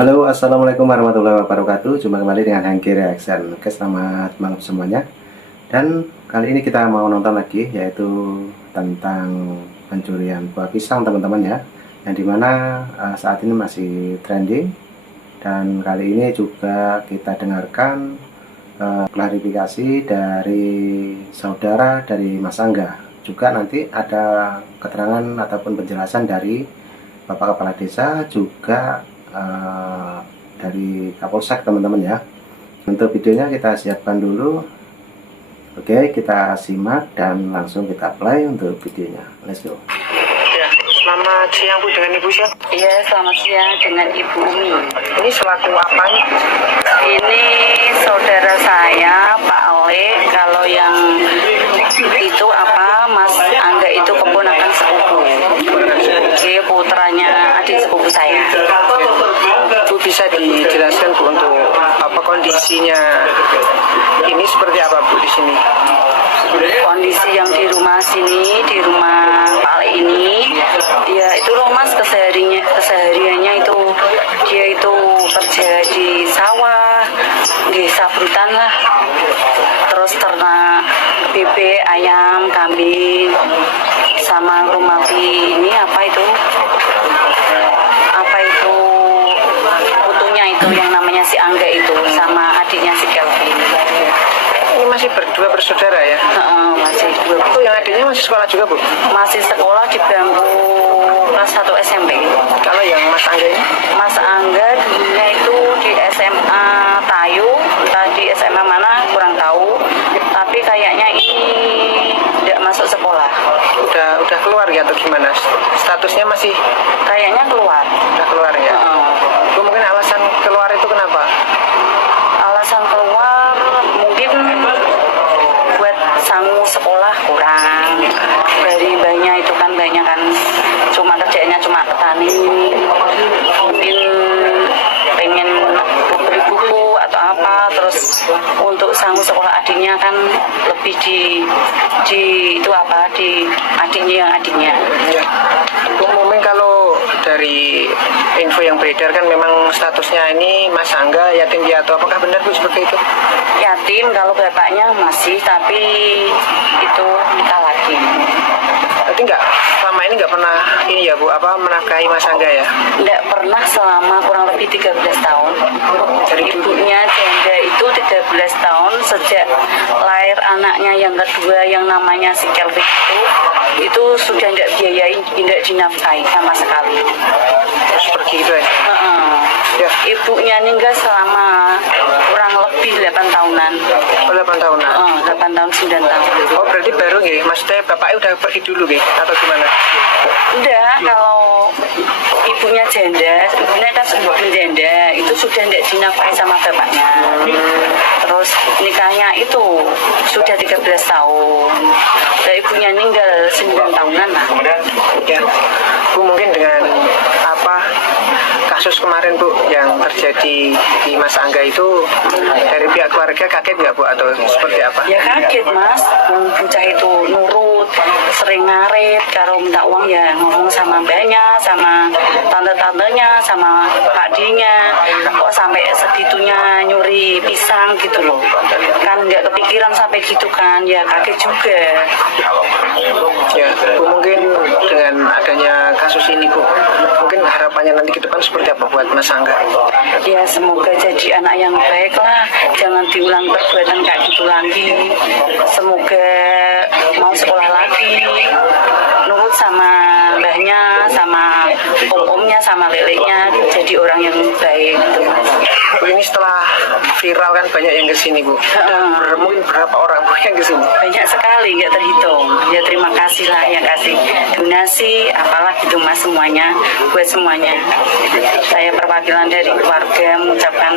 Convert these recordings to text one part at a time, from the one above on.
Halo, assalamualaikum warahmatullahi wabarakatuh. Jumpa kembali dengan Hangki Reaction. Oke, selamat malam semuanya. Dan kali ini kita mau nonton lagi, yaitu tentang pencurian buah pisang, teman-teman ya. Yang dimana saat ini masih trending. Dan kali ini juga kita dengarkan klarifikasi dari saudara dari Mas Angga. Juga nanti ada keterangan ataupun penjelasan dari Bapak Kepala Desa, juga dari Kapolsek, teman-teman ya. Untuk videonya kita siapkan dulu. Oke, kita simak dan langsung kita play untuk videonya. Let's go. Ya, selamat siang Bu, dengan Ibu siapa? Iya, selamat siang dengan Ibu Umi. Ini selaku apa nih? Ini saudara saya, Pak Ale. Kalau yang itu apa, Mas Angga itu keponakan sepupu. Dia putranya adik sepupu saya. Bu, bisa dijelaskan Bu untuk apa kondisinya ini seperti apa Bu di sini? Kondisi yang di rumah sini, di rumah Pak Ale ini, dia itu loh Mas, kesehariannya itu dia itu kerja di sawah, di sabrutan lah, terus ternak bebek, ayam, kambing, sama rumah ini apa itu putunya itu yang namanya si Angga itu sama adiknya si Kelvin. Ini masih berdua bersaudara ya? Masih dua. Bu, yang adiknya masih sekolah juga Bu? Masih sekolah di bangku kelas 1 SMP. Kalau yang Mas Angga ini? Mas Angga dulunya itu di SMA Tayu, entah di SMA mana kurang tahu, tapi kayaknya ini tidak masuk sekolah. Udah keluar ya atau gimana? Statusnya masih Kayaknya keluar. udah keluar ya? Bu, mungkin alasan keluar itu kenapa? Alasan keluar mungkin buat sanggup sekolah kurang, dari mbahnya itu kan banyak kan cuma kerjanya cuma petani, mungkin pengen beli buku atau apa, terus untuk sanggup sekolah adiknya kan lebih di itu apa di adiknya. Ya. Bu, mungkin kalau dari info yang beredar kan memang statusnya ini Mas Angga yatim piatu, apakah benar Bu seperti itu? Yatim, kalau bapaknya masih, tapi itu nikah lagi. Berarti selama ini nggak pernah ini ya Bu, menafkahi Mas Angga ya? Tidak pernah selama kurang lebih 13 tahun. Ibunya janda itu 13 tahun sejak lahir anaknya yang kedua yang namanya si Kelvin itu sudah tidak biayain, tidak dinafkahi sama sekali. Terus pergi itu ya? Ya. Ibunya meninggal selama kurang lebih 8 tahunan. Oh, 8 tahunan? 8 tahun, 9 tahun. Oh, berarti baru nggih? Maksudnya bapaknya udah pergi dulu nggih? Atau gimana? Udah, kalau ibunya kan sudah janda, itu sudah tidak dinafkahi sama bapaknya. Terus nikahnya itu sudah 13 tahun. Dan ibunya meninggal 9 tahunan lah. Ya. Bu, mungkin dengan kasus kemarin Bu yang terjadi di Mas Angga itu dari pihak keluarga kaget nggak Bu atau seperti apa? Ya kaget Mas, bocah itu nurut, sering ngarit, kalau minta uang ya ngomong sama mbaknya, sama tante-tantenya, sama Pak Dinya, kok sampai segitunya nyuri pisang gitu loh. Kan nggak kepikiran sampai gitu kan, ya kaget juga. Ya, Bu, mungkin dengan adanya kasus ini Bu, mungkin harapannya nanti ke depan seperti apa buat Mas Angga? Ya semoga jadi anak yang baik lah, jangan diulang perbuatan kayak gitu lagi. Semoga mau sekolah lagi, nurut sama mbahnya, sama om-omnya, sama leleknya, jadi orang yang baik. Bu, ini setelah viral kan banyak yang kesini Bu. Mungkin berapa orang Bu yang kesini? Banyak sekali, nggak terhitung. Ya terima kasih lah yang kasih donasi, apalah gitu Mas, semuanya, buat semuanya. Saya perwakilan dari keluarga mengucapkan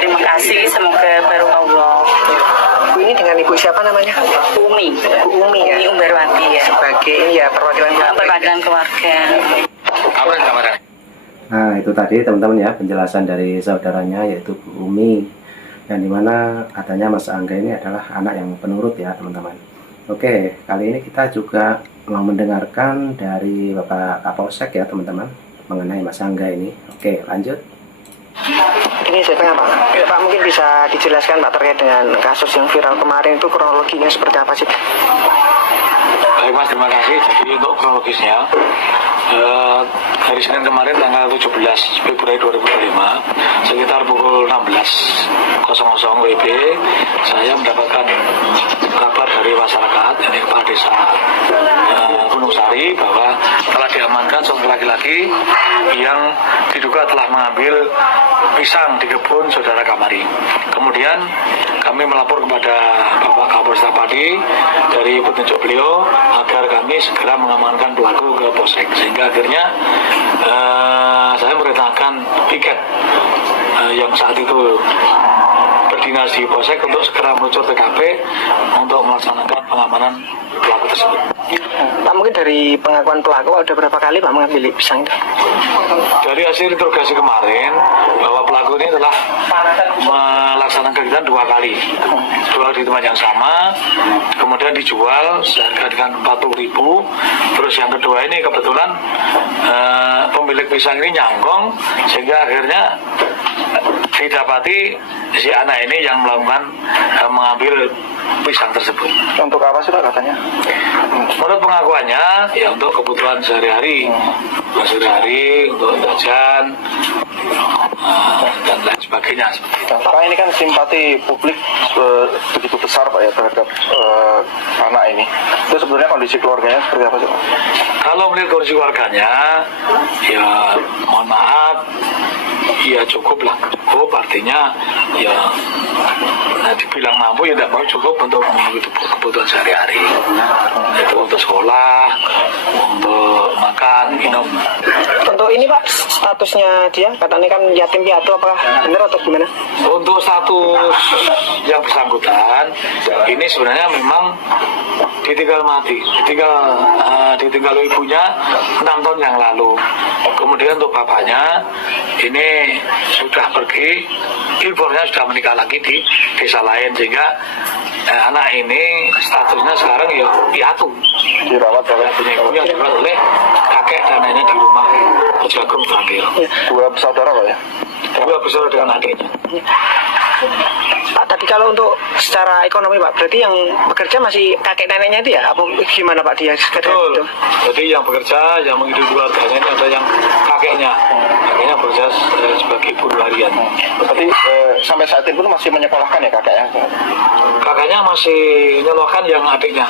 terima kasih, semoga barokah Allah. Bu, ini dengan Ibu siapa namanya? Umi. Bu Umi ya? Umi Umbarwati ya. Sebagai ini ya perwakilan keluarga. Perwakilan keluarga. Nah, itu tadi teman-teman ya, penjelasan dari saudaranya yaitu Bu Umi, yang dimana katanya Mas Angga ini adalah anak yang penurut ya teman-teman. Oke, kali ini kita juga mau mendengarkan dari Bapak Kapolsek ya teman-teman mengenai Mas Angga ini. Oke, lanjut. Ini saya tanya Pak. Ya, Pak mungkin bisa dijelaskan Pak terkait dengan kasus yang viral kemarin itu kronologinya seperti apa sih? Baik Mas, terima kasih. Jadi untuk kronologisnya, hari Senin kemarin tanggal 17 Februari 2025 sekitar pukul 16.00 WIB saya mendapatkan kabar dari masyarakat, dari Kepala Desa Gunung Sari, bahwa telah diamankan seorang laki-laki yang diduga telah mengambil pisang di kebun saudara Kamari. Kemudian kami melapor kepada Bapak Kapolresta Pati dari petunjuk beliau agar kami segera mengamankan pelaku ke Polsek, sehingga akhirnya saya merintahkan piket yang saat itu berdinas di Polsek untuk segera meluncur TKP untuk melaksanakan pengamanan pelaku tersebut. Pak mungkin dari pengakuan pelaku ada berapa kali Pak mengambil pisang itu? Dari hasil interogasi kemarin bahwa pelaku ini telah melaksanakan kegiatan 2 kali, 2 di tempat yang sama, kemudian dijual seharga dengan 40.000. Terus yang kedua ini kebetulan pemilik pisang ini nyangkong, sehingga akhirnya didapati si anak ini yang melakukan mengambil pisang tersebut. Untuk apa sih Pak katanya? Menurut pengakuannya, ya untuk kebutuhan sehari-hari, untuk jajan dan lain sebagainya. Pak, ini kan simpati publik begitu besar Pak ya terhadap anak ini. Itu sebenarnya kondisi keluarganya seperti apa sih Pak? Kalau melihat kondisi keluarganya, ya mohon maaf, ya cukup lah, cukup artinya ya dibilang mampu ya tidak mau, cukup untuk memenuhi kebutuhan sehari-hari, itu untuk sekolah, untuk makan, minum. Untuk ini Pak statusnya dia katanya kan yatim piatu, apakah benar atau gimana? Untuk status yang bersangkutan ini sebenarnya memang ditinggal mati, ditinggal ibunya 6 tahun yang lalu. Kemudian untuk bapaknya ini sudah pergi, ibunya sudah menikah lagi di desa lain, sehingga anak ini statusnya sekarang ya piatu, Dirawat oleh punya ibunya dirawat oleh kakek dan neneknya di rumah Jagung Terakhir. 2 bersaudara Pak ya? 2 bersaudara dengan adiknya. Pak tadi kalau untuk secara ekonomi Pak berarti yang bekerja masih kakek neneknya dia apa gimana Pak dia sekedar Betul. itu? Jadi yang bekerja, yang menghidupi keluarganya ini ada yang kakeknya bekerja sebagai buruh harian. Berarti sampai saat ini pun masih menyekolahkan ya kakaknya? Kakaknya masih menyalurkan yang adiknya.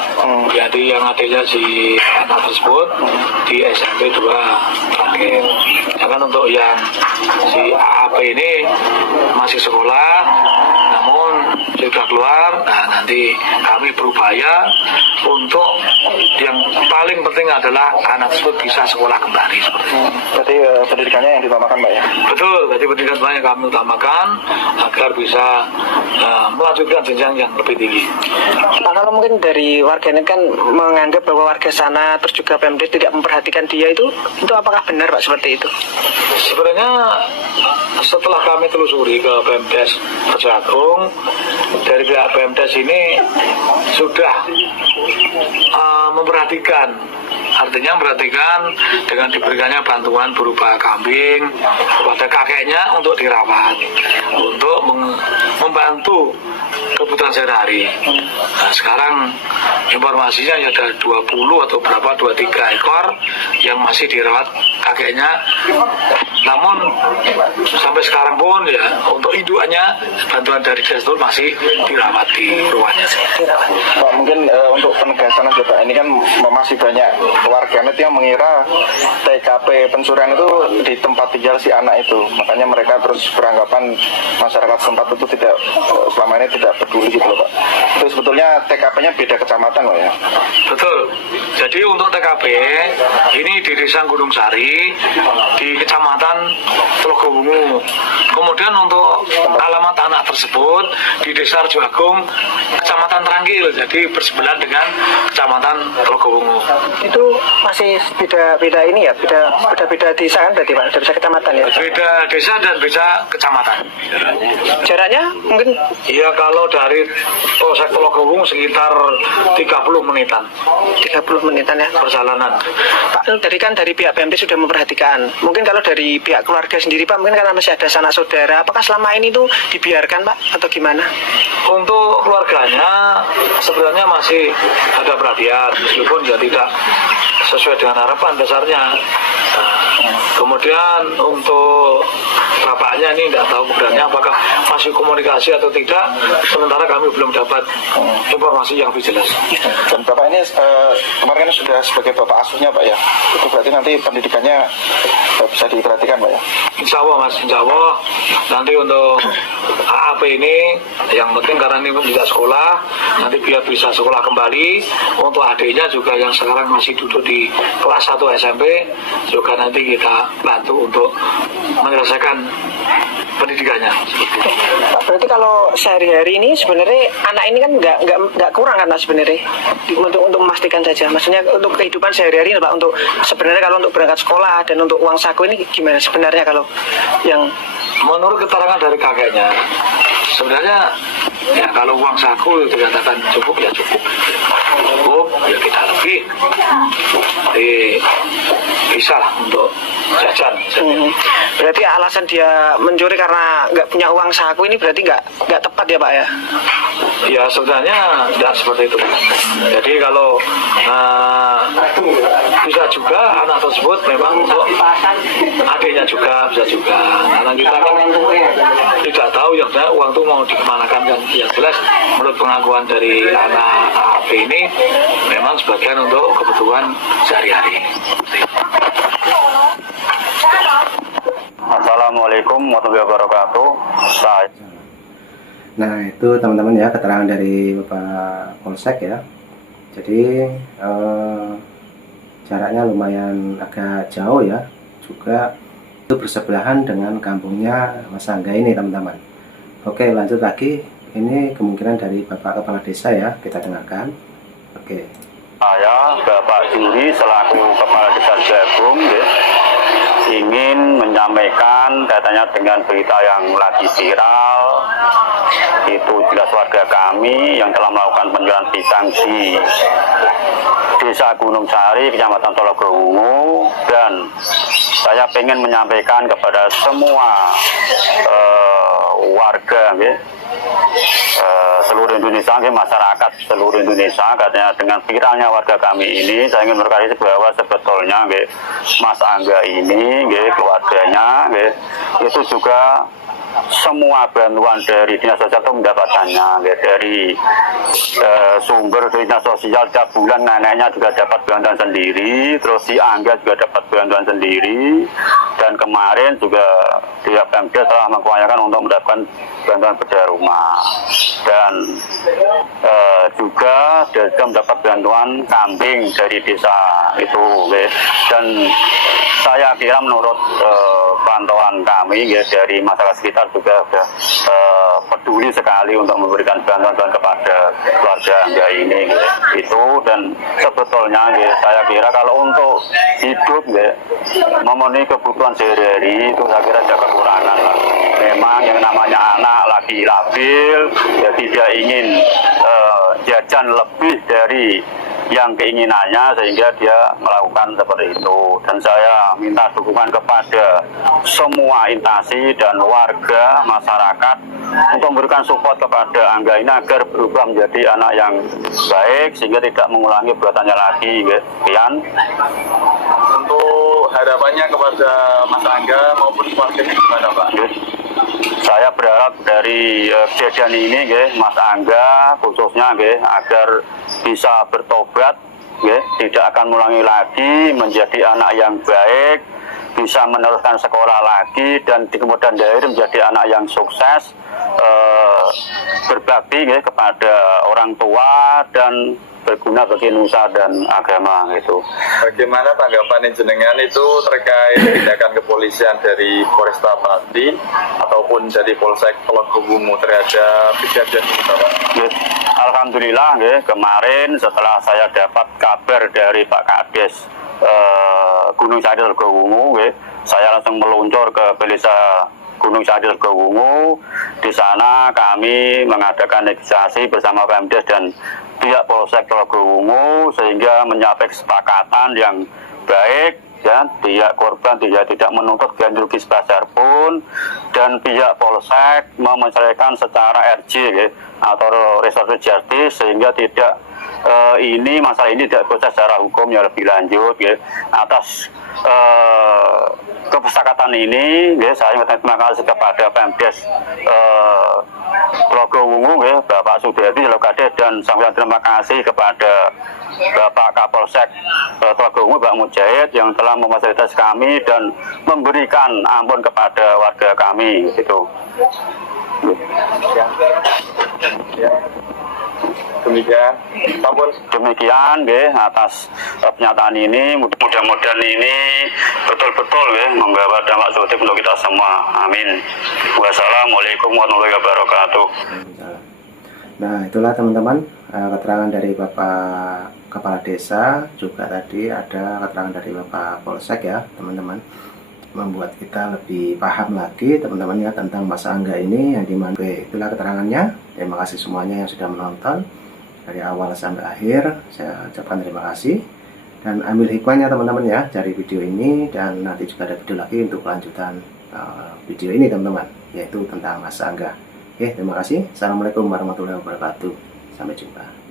Jadi yang adiknya si anak tersebut di SMP 2 terakhir. Sedangkan untuk yang si AAP ini masih sekolah, namun sudah keluar. Nah nanti kami berupaya untuk yang paling penting adalah anak tersebut bisa sekolah kembali. Berarti pendidikannya yang diutamakan Pak ya? Betul, jadi pendidikan banyak kami utamakan agar bisa melanjutkan jenjang yang lebih tinggi. Pak kalau mungkin dari warganet kan menganggap bahwa warga sana terus juga Pemdes tidak memperhatikan dia itu apakah benar Pak seperti itu? Sebenarnya setelah kami telusuri ke Pemdes Jagung, dari pihak Pemdes ini sudah memperhatikan, artinya memperhatikan dengan diberikannya bantuan berupa kambing kepada kakeknya untuk dirawat, untuk membantu kebutuhan sehari-hari. Nah, sekarang informasinya ada 20 atau berapa, 23 ekor yang masih dirawat kakeknya. Namun sampai sekarang pun ya untuk indukannya bantuan dari Gestur masih dirawat di ruangannya. Pak mungkin untuk penegasan aja Pak, ini kan masih banyak warganet yang mengira TKP pencurian itu di tempat tinggal si anak itu, makanya mereka terus beranggapan masyarakat setempat itu tidak selama ini tidak peduli gitu loh Pak. Itu sebetulnya TKP-nya beda kecamatan loh ya? Betul. Jadi untuk TKP ini di Desa Gunung Sari di Kecamatan Telogowungu. Kemudian untuk alamat anak tersebut di Desa Arjoagung, Kecamatan Trangkil, jadi bersebelahan dengan Kecamatan Telogowungu. Itu masih beda ini ya, beda desa kan berarti Pak, beda kecamatan ya? Beda desa dan beda kecamatan. Jaraknya mungkin? Iya, kalau dari Polsek Telogowungu sekitar 30 menitan. 30 menitan ya? Perjalanan. Pak Pak, dari pihak PMT sudah memperhatikan. Mungkin kalau dari pihak keluarga sendiri Pak, mungkin karena masih ada sanak saudara, apakah selama ini tuh dibiarkan Pak atau gimana? Untuk keluarganya sebenarnya masih ada perhatian meskipun ya tidak sesuai dengan harapan dasarnya. Kemudian untuk bapaknya ini tidak tahu kebenarannya apakah masih komunikasi atau tidak, sementara kami belum dapat informasi yang lebih jelas. Dan Bapak ini kemarin sudah sebagai Bapak asuhnya Pak ya, itu berarti nanti pendidikannya bisa diperhatikan Pak ya? Insya Allah Mas, insya Allah nanti untuk AAP ini yang penting karena ini tidak sekolah, nanti biar bisa sekolah kembali. Untuk adiknya juga yang sekarang masih duduk di kelas 1 SMP juga nanti kita bantu untuk menyelesaikan pendidikannya. Berarti kalau sehari-hari ini sebenarnya anak ini kan nggak kurang kan Mas sebenarnya untuk memastikan saja. Maksudnya untuk kehidupan sehari-hari Pak, untuk sebenarnya kalau untuk berangkat sekolah dan untuk uang saku ini gimana sebenarnya kalau yang menurut keterangan dari kakeknya sebenarnya ya kalau uang saku dikatakan cukup ya cukup ya kita lebih bisa lah untuk jajan. Berarti alasan dia mencuri karena nggak punya uang saku ini berarti nggak tepat ya Pak ya? Ya sebenarnya tidak seperti itu. Jadi kalau bisa juga anak tersebut memang untuk adiknya juga bisa juga. Karena kita kan tidak tahu yang sebenarnya uang itu mau dikemanakan kan. Yang jelas menurut pengakuan dari anak AP ini memang sebagian untuk kebutuhan sehari-hari. Assalamualaikum warahmatullahi wabarakatuh. Nah itu teman-teman ya keterangan dari Bapak Polsek ya. Jadi jaraknya lumayan agak jauh ya, juga itu bersebelahan dengan kampungnya Mas Angga ini teman-teman. Oke lanjut lagi, ini kemungkinan dari Bapak Kepala Desa ya, kita dengarkan. Oke. Saya Bapak Juri selaku Kepala Desa Jagung ya, ingin menyampaikan katanya dengan berita yang lagi viral, itu jelas warga kami yang telah melakukan penjualan pisang di Desa Gunung Sari, Kecamatan Tologowungu, dan saya ingin menyampaikan kepada semua warga ya, seluruh Indonesia, masyarakat seluruh Indonesia, katanya dengan viralnya warga kami ini, saya ingin berkata bahwa sebetulnya Mas Angga ini, keluarganya, itu juga semua bantuan dari dinas sosial itu mendapatkannya dari sumber dinas sosial tiap bulan. Neneknya juga dapat bantuan sendiri, terus si Angga juga dapat bantuan sendiri, dan kemarin juga pihak PMD telah mengupayakan untuk mendapatkan bantuan bedah rumah, dan juga mendapat bantuan kambing dari desa itu. Dan saya kira menurut pantauan kami dari masyarakat sekitar juga sudah peduli sekali untuk memberikan bantuan kepada keluarga Angga ini itu. Dan sebetulnya saya kira kalau untuk hidup memenuhi kebutuhan sehari-hari itu saya kira ada kekurangan lah. Memang yang namanya anak lagi labil ya, tidak ingin jajan lebih dari yang keinginannya sehingga dia melakukan seperti itu. Dan saya minta dukungan kepada semua instansi dan warga masyarakat untuk memberikan support kepada Angga ini agar berubah menjadi anak yang baik sehingga tidak mengulangi perbuatannya lagi. Sekian. Untuk harapannya kepada Mas Angga maupun keluarganya gimana Pak? Saya berharap dari kejadian ini Mas Angga khususnya agar bisa bertobat, tidak akan mengulangi lagi, menjadi anak yang baik, bisa meneruskan sekolah lagi, dan di kemudian hari menjadi anak yang sukses, berbakti kepada orang tua dan berguna bagi nusa dan agama gitu. Bagaimana tanggapan jenengan itu terkait tindakan kepolisian dari Polresta Pati ataupun dari Polsek Tologowungu terhadap kejadian ini Bapak? Alhamdulillah kemarin setelah saya dapat kabar dari Pak Kades Gunung Sari Tologowungu, saya langsung meluncur ke Desa Gunung Sari Tologowungu. Di sana kami mengadakan negosiasi bersama Pemdes dan pihak Polsek Tologowungu sehingga mencapai kesepakatan yang baik, ya, pihak korban tidak menuntut ganti rugi sebesar pun, dan pihak polsek menyelesaikan secara RJ, ya, atau restoratif justice, sehingga tidak masalah ini tidak proses secara hukum yang lebih lanjut, ya. Atas kesepakatan ini, ya, saya terima kasih kepada Pemdes Trogowungu, ya, Bapak Sudiyati Lokade, dan sampai terima kasih kepada Bapak Kapolsek Trogowungu, Pak Mujahid, yang telah memfasilitasi kami dan memberikan ampun kepada warga kami, gitu. Demikian, atas pernyataan ini, mudah-mudahan ini betul-betul membawa dampak positif untuk kita semua. Amin. Wassalamualaikum warahmatullahi wabarakatuh. Nah, itulah teman-teman keterangan dari Bapak Kepala Desa, juga tadi ada keterangan dari Bapak Polsek, ya teman-teman, membuat kita lebih paham lagi teman-teman ya tentang masa angga ini yang dimana. Oke, itulah keterangannya. Terima kasih semuanya yang sudah menonton dari awal sampai akhir. Saya ucapkan terima kasih dan ambil hikmahnya teman-teman ya dari video ini, dan nanti juga ada video lagi untuk kelanjutan video ini teman-teman, yaitu tentang masa angga. Oke, terima kasih. Assalamualaikum warahmatullahi wabarakatuh. Sampai jumpa.